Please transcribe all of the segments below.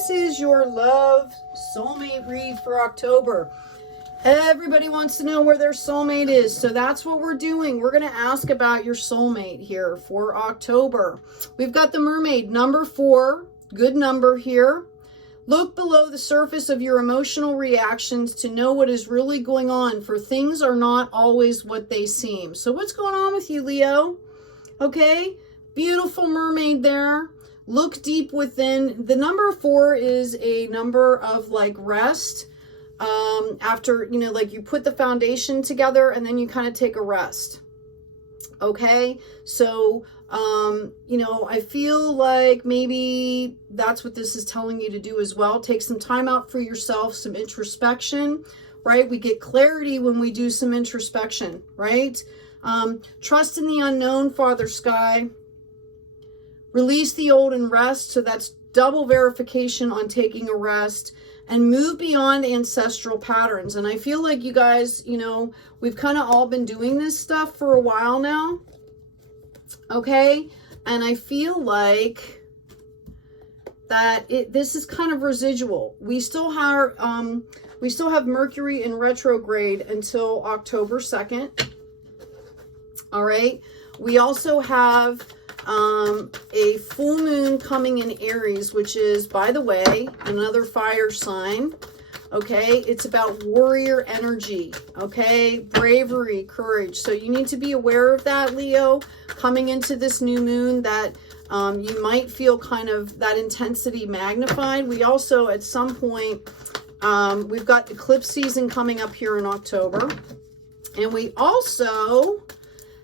this is your love soulmate read for October. Everybody wants to know where their soulmate is, so that's what we're doing. We're going to ask about your soulmate here for October. We've got the mermaid, number 4, good number here. Look below the surface of your emotional reactions to know what is really going on, for things are not always what they seem. So what's going on with you, Leo? Okay, beautiful mermaid there. Look deep within. The number 4 is a number of like rest. After, you know, like you put the foundation together and then you kind of take a rest. Okay. So, you know, I feel like maybe that's what this is telling you to do as well. Take some time out for yourself, some introspection, right? We get clarity when we do some introspection, right? Trust in the unknown, Father Sky. Release the old and rest. So that's double verification on taking a rest. And move beyond ancestral patterns. And I feel like you guys, you know, we've kind of all been doing this stuff for a while now. Okay. And I feel like that this is kind of residual. We still have Mercury in retrograde until October 2nd. All right. We also have a full moon coming in Aries, which is, by the way, another fire sign. Okay, it's about warrior energy. Okay, bravery, courage. So you need to be aware of that, Leo, coming into this new moon, that you might feel kind of that intensity magnified. We also, at some point, we've got eclipse season coming up here in October, and we also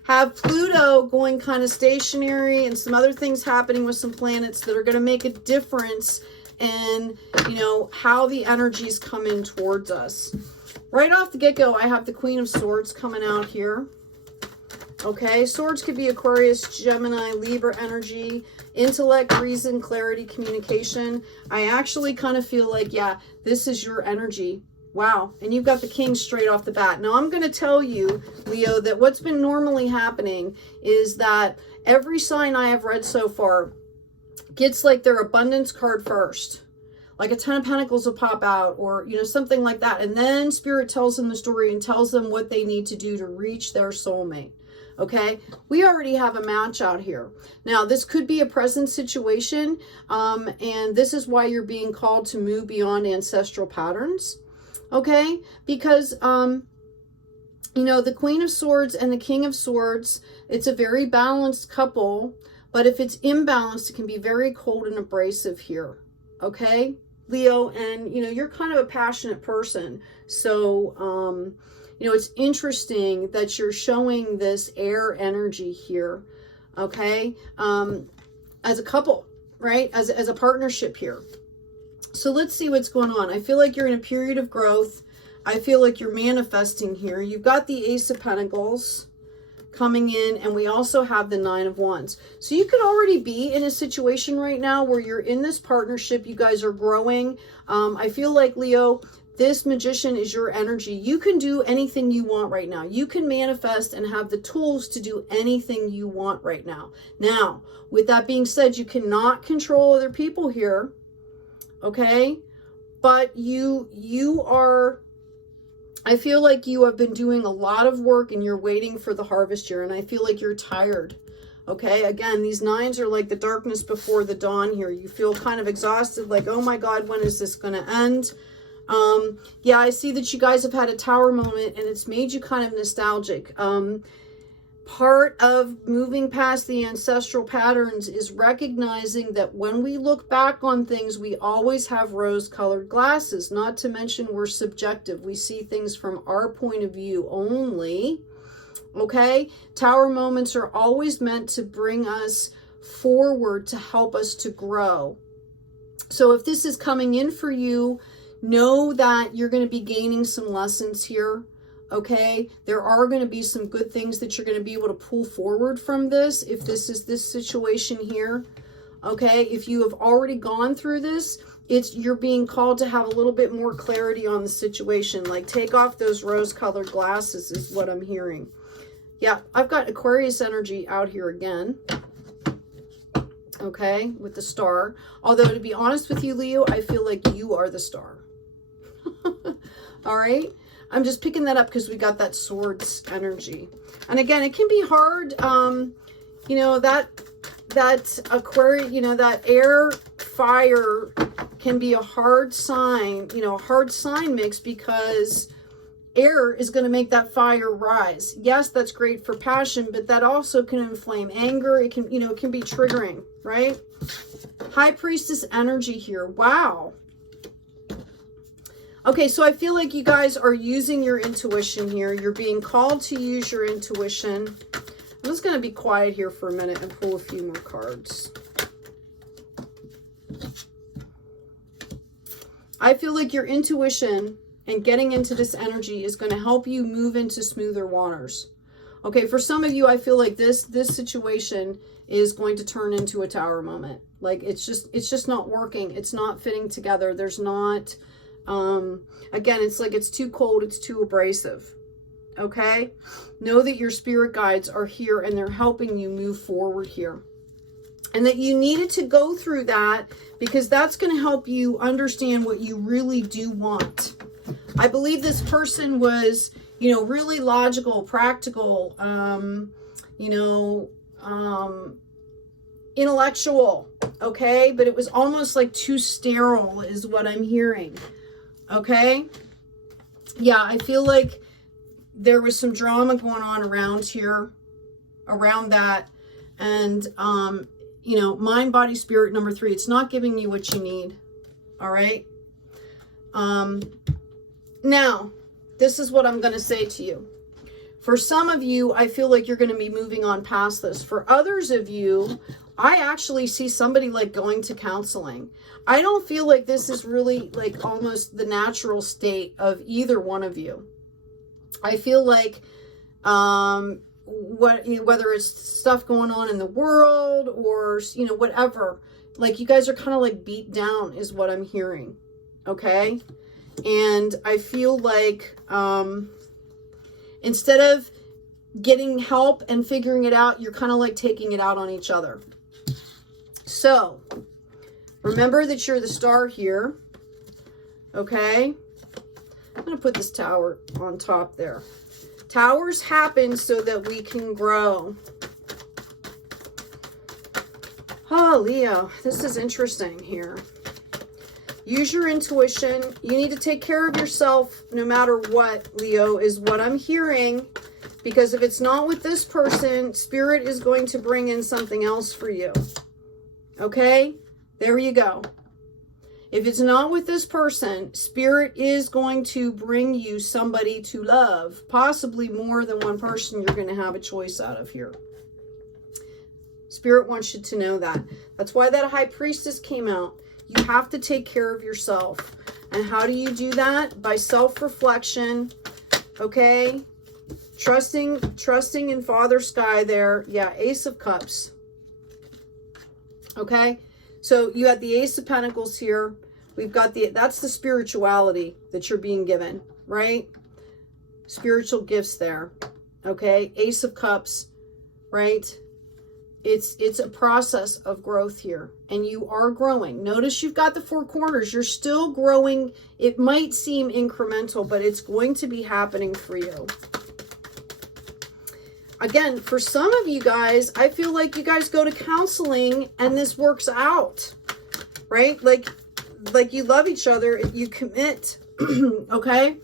have Pluto going kind of stationary and some other things happening with some planets that are going to make a difference in, you know, how the energies come in towards us. Right off the get-go, I have the Queen of Swords coming out here. Okay, swords could be Aquarius, Gemini, Libra energy, intellect, reason, clarity, communication. I actually kind of feel like, yeah, this is your energy. Wow. And you've got the King straight off the bat. Now, I'm going to tell you, Leo, that what's been normally happening is that every sign I have read so far gets like their abundance card first. Like a 10 of Pentacles will pop out, or, you know, something like that. And then Spirit tells them the story and tells them what they need to do to reach their soulmate. Okay, we already have a match out here. Now, this could be a present situation, and this is why you're being called to move beyond ancestral patterns. Okay, because, you know, the Queen of Swords and the King of Swords, it's a very balanced couple, but if it's imbalanced, it can be very cold and abrasive here. Okay, Leo, and, you know, you're kind of a passionate person. So, you know, it's interesting that you're showing this air energy here. Okay, as a couple, right? As a partnership here. So let's see what's going on. I feel like you're in a period of growth. I feel like you're manifesting here. You've got the Ace of Pentacles coming in, and we also have the 9 of Wands. So you could already be in a situation right now where you're in this partnership. You guys are growing. I feel like, Leo, this Magician is your energy. You can do anything you want right now. You can manifest and have the tools to do anything you want right now. Now, with that being said, you cannot control other people here. Okay, but you are, I feel like you have been doing a lot of work and you're waiting for the harvest year, and I feel like you're tired. Okay, again, these 9s are like the darkness before the dawn here. You feel kind of exhausted, like, oh my God, when is this going to end? Yeah, I see that you guys have had a tower moment and it's made you kind of nostalgic. Part of moving past the ancestral patterns is recognizing that when we look back on things, we always have rose-colored glasses, not to mention we're subjective. We see things from our point of view only, okay? Tower moments are always meant to bring us forward, to help us to grow. So if this is coming in for you, know that you're going to be gaining some lessons here. Okay, there are going to be some good things that you're going to be able to pull forward from this, if this is this situation here. Okay, if you have already gone through this, you're being called to have a little bit more clarity on the situation. Like, take off those rose-colored glasses is what I'm hearing. Yeah, I've got Aquarius energy out here again. Okay, with the star. Although, to be honest with you, Leo, I feel like you are the star. All right. I'm just picking that up because we got that swords energy. And again, it can be hard. You know, that Aquarius, you know, that air fire can be a hard sign, you know, a hard sign mix, because air is going to make that fire rise. Yes, that's great for passion, but that also can inflame anger. It can, you know, it can be triggering, right? High Priestess energy here. Wow. Okay, so I feel like you guys are using your intuition here. You're being called to use your intuition. I'm just going to be quiet here for a minute and pull a few more cards. I feel like your intuition and getting into this energy is going to help you move into smoother waters. Okay, for some of you, I feel like this situation is going to turn into a tower moment. Like it's just not working. It's not fitting together. There's not, again, it's like it's too cold. It's too abrasive. Okay, know that your spirit guides are here and they're helping you move forward here. And that you needed to go through that because that's going to help you understand what you really do want. I believe this person was, you know, really logical, practical, you know, intellectual, okay? But it was almost like too sterile is what I'm hearing, okay? Yeah, I feel like there was some drama going on around here, around that. And, you know, mind, body, spirit, number 3, it's not giving you what you need, all right? Now, this is what I'm going to say to you. For some of you, I feel like you're going to be moving on past this. For others of you, I actually see somebody like going to counseling. I don't feel like this is really like almost the natural state of either one of you. I feel like whether it's stuff going on in the world or, you know, whatever, like you guys are kind of like beat down is what I'm hearing. Okay. And I feel like instead of getting help and figuring it out, you're kind of like taking it out on each other. So remember that you're the star here. Okay. I'm going to put this tower on top there. Towers happen so that we can grow. Oh, Leo, this is interesting here. Use your intuition. You need to take care of yourself no matter what, Leo, is what I'm hearing. Because if it's not with this person, Spirit is going to bring in something else for you. Okay? There you go. If it's not with this person, Spirit is going to bring you somebody to love. Possibly more than one person you're going to have a choice out of here. Spirit wants you to know that. That's why that High Priestess came out. You have to take care of yourself. And how do you do that? By self-reflection. Okay? Trusting in Father Sky there. Yeah, Ace of Cups. Okay? So you had the Ace of Pentacles here. We've got that's the spirituality that you're being given, right? Spiritual gifts there. Okay? Ace of Cups, right? It's a process of growth here, and you are growing. Notice you've got the 4 corners. You're still growing. It might seem incremental, but it's going to be happening for you. Again, for some of you guys, I feel like you guys go to counseling and this works out, right? Like you love each other, you commit, okay?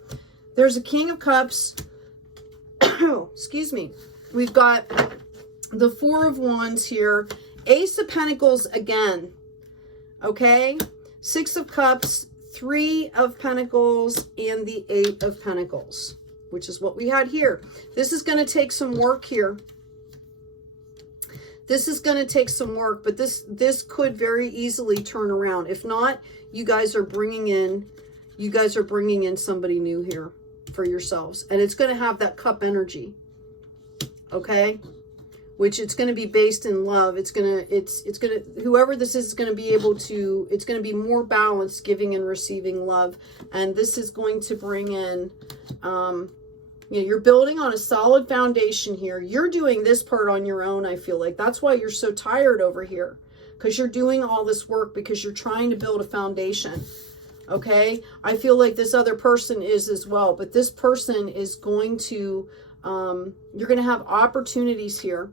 There's a King of Cups. Excuse me. We've got the 4 of Wands here. Ace of Pentacles again, okay? 6 of Cups, 3 of Pentacles, and the 8 of Pentacles, which is what we had here. This is going to take some work here. This is going to take some work, but this could very easily turn around. If not, you guys are bringing in somebody new here for yourselves, and it's going to have that cup energy. Okay? Which it's going to be based in love. It's going to whoever this is going to be able to, it's going to be more balanced, giving and receiving love. And this is going to bring in, you know, you're building on a solid foundation here. You're doing this part on your own, I feel like. That's why you're so tired over here. because you're doing all this work because you're trying to build a foundation. Okay, I feel like this other person is as well, but this person is going to, you're going to have opportunities here,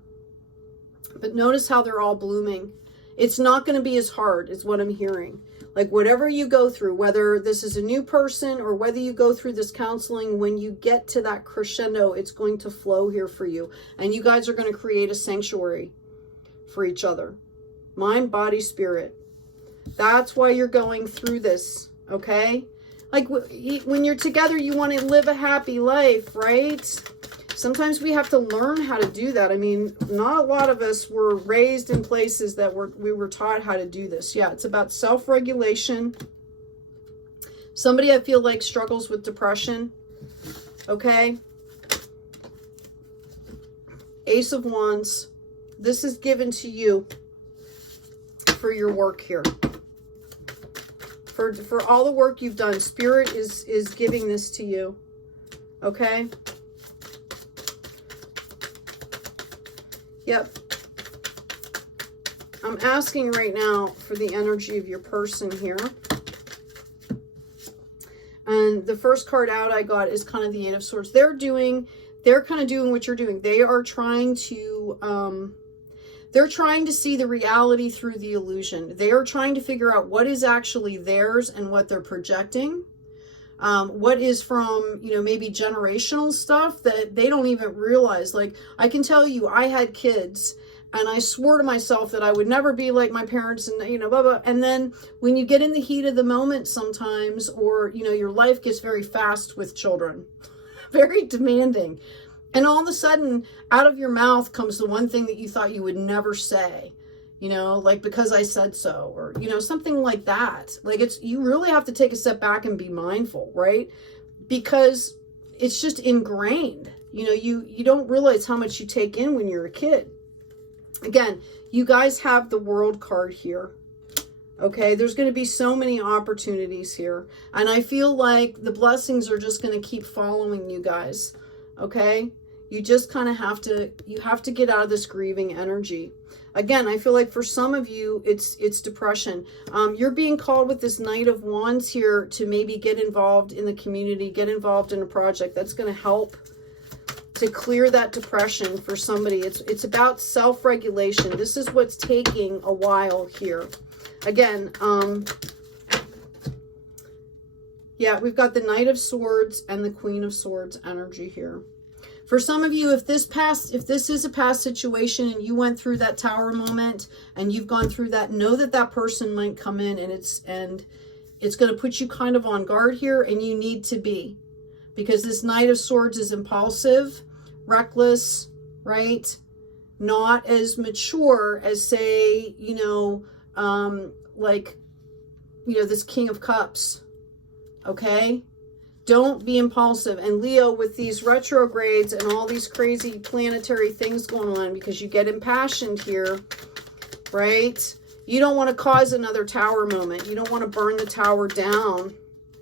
but notice how they're all blooming. It's not going to be as hard is what I'm hearing. Like whatever you go through, whether this is a new person or whether you go through this counseling, when you get to that crescendo, it's going to flow here for you. And you guys are going to create a sanctuary for each other. Mind, body, spirit. That's why you're going through this. Okay, like when you're together, you want to live a happy life, right? Sometimes we have to learn how to do that. I mean, not a lot of us were raised in places that we were taught how to do this. Yeah, it's about self-regulation. Somebody I feel like struggles with depression. Okay. Ace of Wands. This is given to you for your work here. For all the work you've done, Spirit is giving this to you. Okay? Yep. I'm asking right now for the energy of your person here. And the first card out I got is kind of the Eight of Swords. They're kind of doing what you're doing. They are trying to... they're trying to see the reality through the illusion. They are trying to figure out what is actually theirs and what they're projecting. What is from, maybe generational stuff that they don't even realize. Like, I can tell you, I had kids and I swore to myself that I would never be like my parents and, blah, blah. And then when you get in the heat of the moment sometimes, or, your life gets very fast with children, very demanding. And all of a sudden, out of your mouth comes the one thing that you thought you would never say, like because I said so, or, something like that. Like you really have to take a step back and be mindful, right? Because it's just ingrained. You don't realize how much you take in when you're a kid. Again, you guys have the World card here. Okay, there's going to be so many opportunities here. And I feel like the blessings are just going to keep following you guys. Okay, you just kind of have to get out of this grieving energy. Again, I feel like for some of you, it's depression. You're being called with this Knight of Wands here to maybe get involved in the community, get involved in a project that's going to help to clear that depression for somebody. It's about self-regulation. This is what's taking a while here. Again, yeah, we've got the Knight of Swords and the Queen of Swords energy here. For some of you, if this is a past situation and you went through that tower moment and you've gone through that, know that that person might come in and it's going to put you kind of on guard here, and you need to be, because this Knight of Swords is impulsive, reckless, right? Not as mature as, say, this King of Cups. Okay? Don't be impulsive. And Leo, with these retrogrades and all these crazy planetary things going on, because you get impassioned here, right? You don't want to cause another tower moment. You don't want to burn the tower down.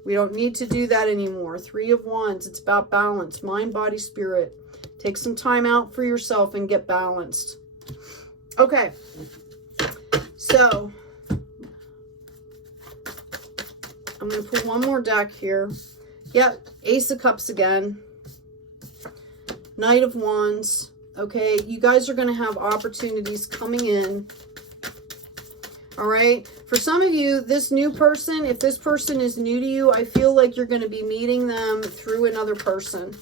We don't need to do that anymore. Three of Wands. It's about balance. Mind, body, spirit. Take some time out for yourself and get balanced. Okay. So, I'm going to put one more deck here. Yep, Ace of Cups again. Knight of Wands. Okay, you guys are going to have opportunities coming in. All right. For some of you, this new person, if this person is new to you, I feel like you're going to be meeting them through another person.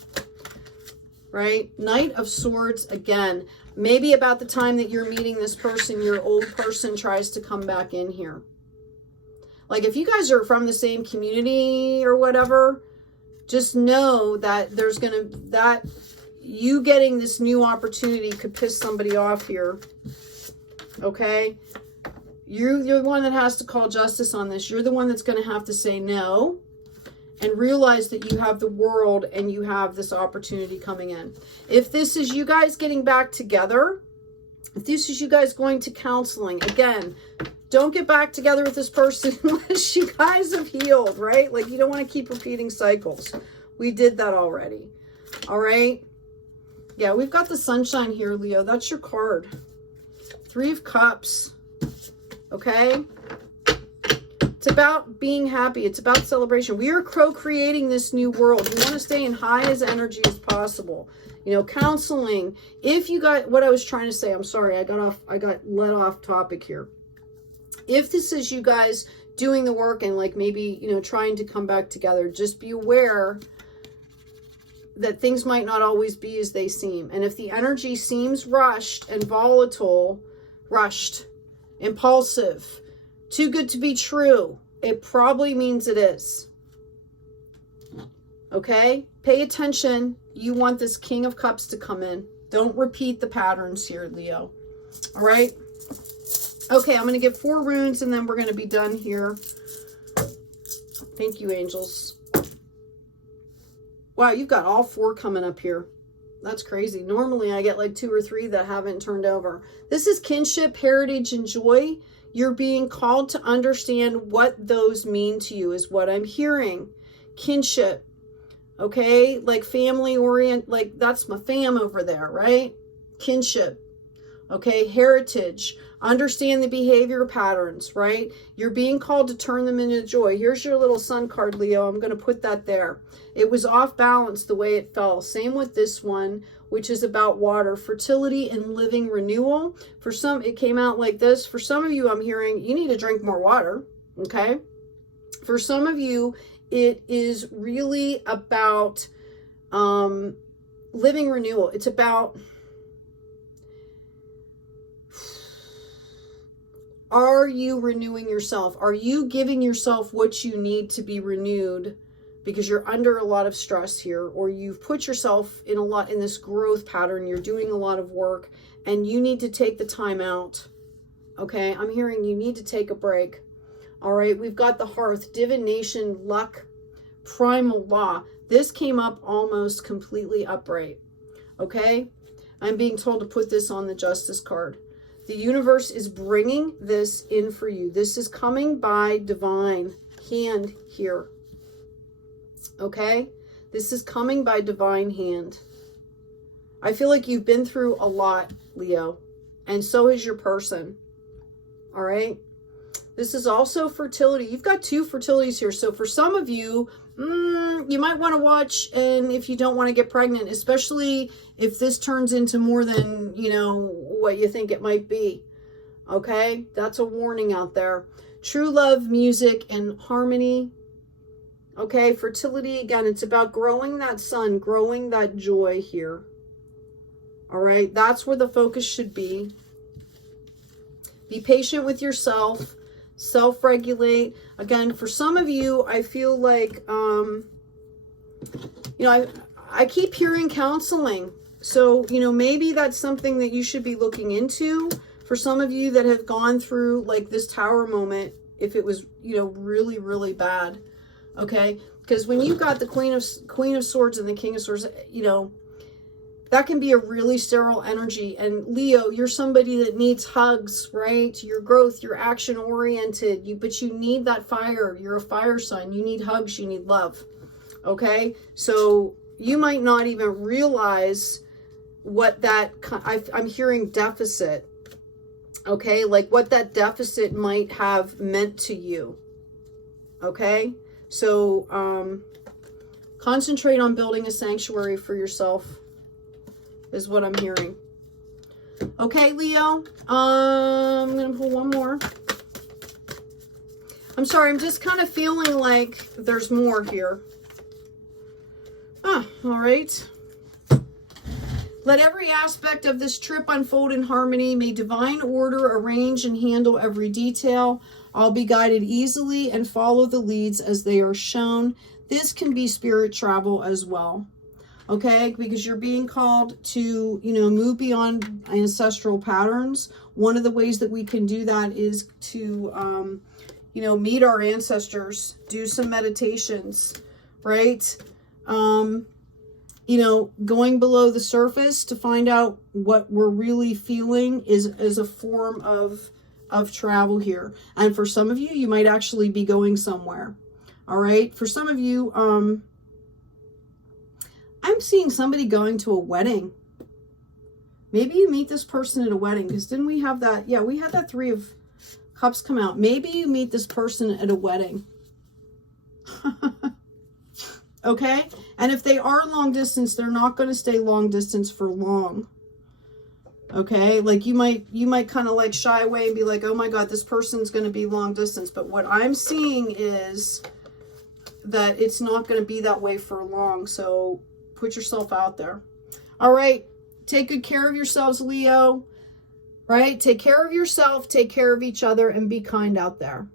Right? Knight of Swords again. Maybe about the time that you're meeting this person, your old person tries to come back in here. Like if you guys are from the same community or whatever, just know that you getting this new opportunity could piss somebody off here. Okay? You're the one that has to call justice on this. You're the one that's going to have to say no and realize that you have the world and you have this opportunity coming in. If this is you guys getting back together, if this is you guys going to counseling, again, don't get back together with this person unless you guys have healed, right? Like you don't want to keep repeating cycles. We did that already. All right. Yeah, we've got the sunshine here, Leo. That's your card. Three of Cups. Okay? It's about being happy. It's about celebration. We are co-creating this new world. We want to stay in high as energy as possible. You know, counseling. If you got what I was trying to say, I'm sorry, I got let off topic here. If this is you guys doing the work and like maybe, you know, trying to come back together, just be aware that things might not always be as they seem. And if the energy seems rushed and volatile, rushed, impulsive, too good to be true, it probably means it is. Okay? Pay attention. You want this King of Cups to come in. Don't repeat the patterns here, Leo. All right? Okay, I'm going to give 4 runes and then we're going to be done here. Thank you, angels. Wow, you've got all 4 coming up here. That's crazy. Normally I get like 2 or 3 that haven't turned over. This is kinship, heritage, and joy. You're being called to understand what those mean to you is what I'm hearing. Kinship. Okay, like family orient, like that's my fam over there, right? Kinship. Okay, heritage. Understand the behavior patterns, right? You're being called to turn them into joy. Here's your little sun card, Leo. I'm going to put that there. It was off balance the way it fell. Same with this one, which is about water, fertility, and living renewal. For some, it came out like this. For some of you, I'm hearing you need to drink more water, okay? For some of you, it is really about living renewal. It's about, are you renewing yourself? Are you giving yourself what you need to be renewed because you're under a lot of stress here, or you've put yourself in this growth pattern, you're doing a lot of work and you need to take the time out. Okay, I'm hearing you need to take a break. All right, we've got the hearth, divination, luck, primal law. This came up almost completely upright. Okay, I'm being told to put this on the justice card. The universe is bringing this in for you. This is coming by divine hand here. Okay, this is coming by divine hand. I feel like you've been through a lot, Leo, and so has your person. All right, this is also fertility. You've got 2 fertilities here. So for some of you, you might want to watch, and if you don't want to get pregnant, especially if this turns into more than, you know, what you think it might be. Okay, that's a warning out there. True love, music, and harmony. Okay, fertility, again, it's about growing that sun, growing that joy here. All right, that's where the focus should be. Be patient with yourself. Self-regulate. Again, for some of you, I feel like, you know, I keep hearing counseling. So, you know, maybe that's something that you should be looking into. For some of you that have gone through like this tower moment, if it was, you know, really, really bad. Okay, because when you've got the Queen of Swords and the King of Swords, you know, that can be a really sterile energy. And Leo, you're somebody that needs hugs, right? Your growth, you're action oriented, but you need that fire. You're a fire sign. You need hugs. You need love. Okay, so you might not even realize what that, I'm hearing deficit. Okay, like what that deficit might have meant to you. Okay. So concentrate on building a sanctuary for yourself is what I'm hearing. Okay, Leo. I'm going to pull one more. I'm sorry. I'm just kind of feeling like there's more here. All right. Let every aspect of this trip unfold in harmony. May divine order arrange and handle every detail. I'll be guided easily and follow the leads as they are shown. This can be spirit travel as well. Okay, because you're being called to, you know, move beyond ancestral patterns. One of the ways that we can do that is to, you know, meet our ancestors, do some meditations, right? You know, going below the surface to find out what we're really feeling is a form of travel here. And for some of you, you might actually be going somewhere. All right. For some of you, I'm seeing somebody going to a wedding. Maybe you meet this person at a wedding, because didn't we have that? Yeah, we had that three Cups come out. Maybe you meet this person at a wedding. Okay? And if they are long distance, they're not going to stay long distance for long. Okay? Like you might kind of like shy away and be like, oh my God, this person's going to be long distance. But what I'm seeing is that it's not going to be that way for long. So put yourself out there. All right. Take good care of yourselves, Leo. Right? Take care of yourself, take care of each other, and be kind out there.